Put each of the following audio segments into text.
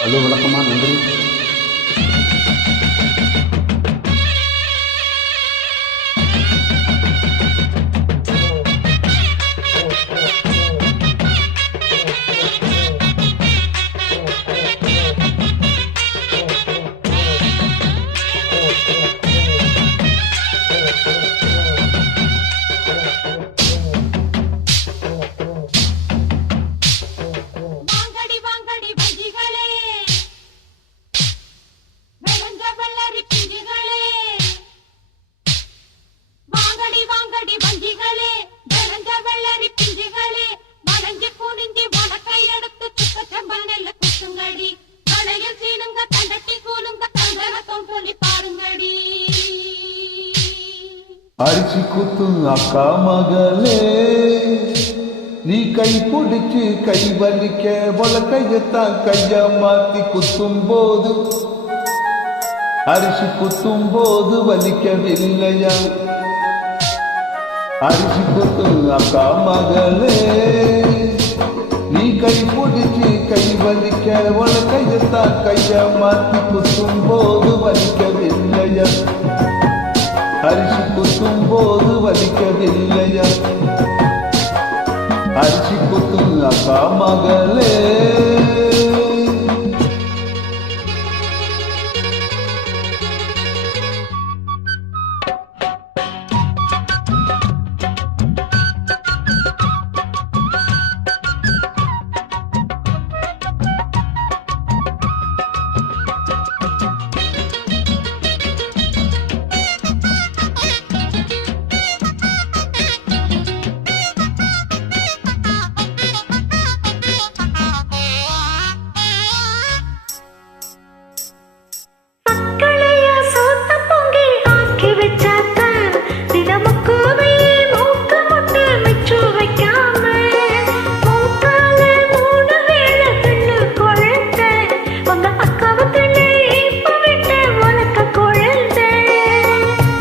Hello வணக்கம்மா, நன்றி. அரிசி குத்தும் அக்கா மகளே, நீ கை பிடிச்சு கை வலிக்க வழக்கையத்தான் கைய மாத்தி குத்தும் போது, அரிசி குத்தும் போது வலிக்கவில்லையா? அரிசி குத்தும் அக்கா மகளே, நீ கை பிடிச்சு கை வலிக்க வழக்கையத்தான் கைய மாத்தி குத்தும் போது வலிக்கவில்லையா? அரிசி குத்தும் போது வலிக்கவில்லையா? அரிசி குத்தும் அக்கா மகளே.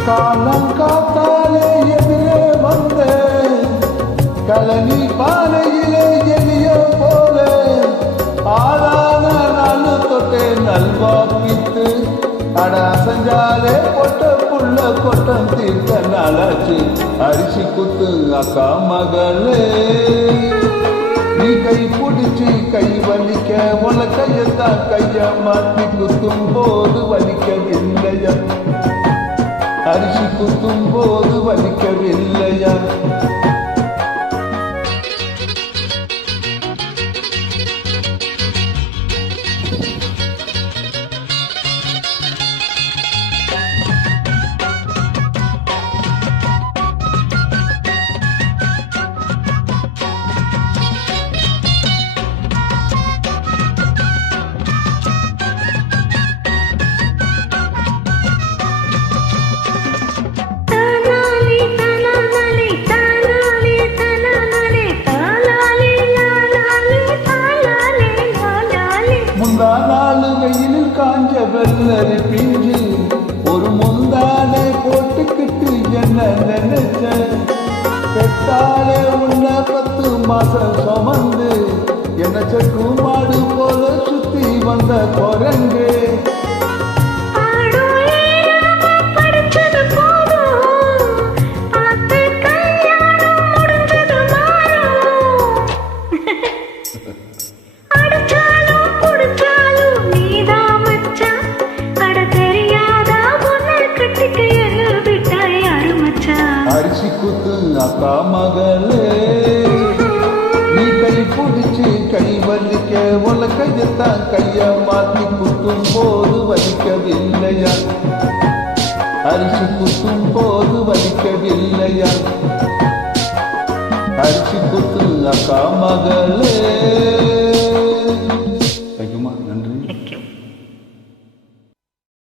காலம் காத்தாலே எதிரே வந்த கலனி பானையிலே எளிய போல ஆளான நாலு தொட்டே நல்வாப்பித்து அட அசஞ்சாலே கொட்ட புள்ள கொட்டம் தீர்த்த நாளாச்சு. அரிசி குத்து அக்கா மகளே, நீ கை பிடிச்சி கை வலிக்க உலக்கையத்தான் கைய மாத்தி குத்தும் போது வலிக்கவில்லையா? அரிசி குத்தும் போது வலிக்கவில்லையா? முந்தானாலு வெயிலில் காஞ்ச வெள்ளரி பிஞ்சு ஒரு முந்தானை போட்டுக்கிட்டு என்ன நினைச்ச? பெட்டாலே உன்ன 10 மாசம் சுமந்து என்ன செக்கு மாடு போல சுத்தி வந்த குரங்கு. அரிசி குத்து அக்கா மகளே, நீ கை பிடிச்சு கை வலிக்க உலக்கையத்தான் கைய மாத்தி குத்தும் போது வலிக்கவில்லையா? அரிசி குத்தும் போது வலிக்கவில்லையா? அரிசி குத்து அக்கா மகளே.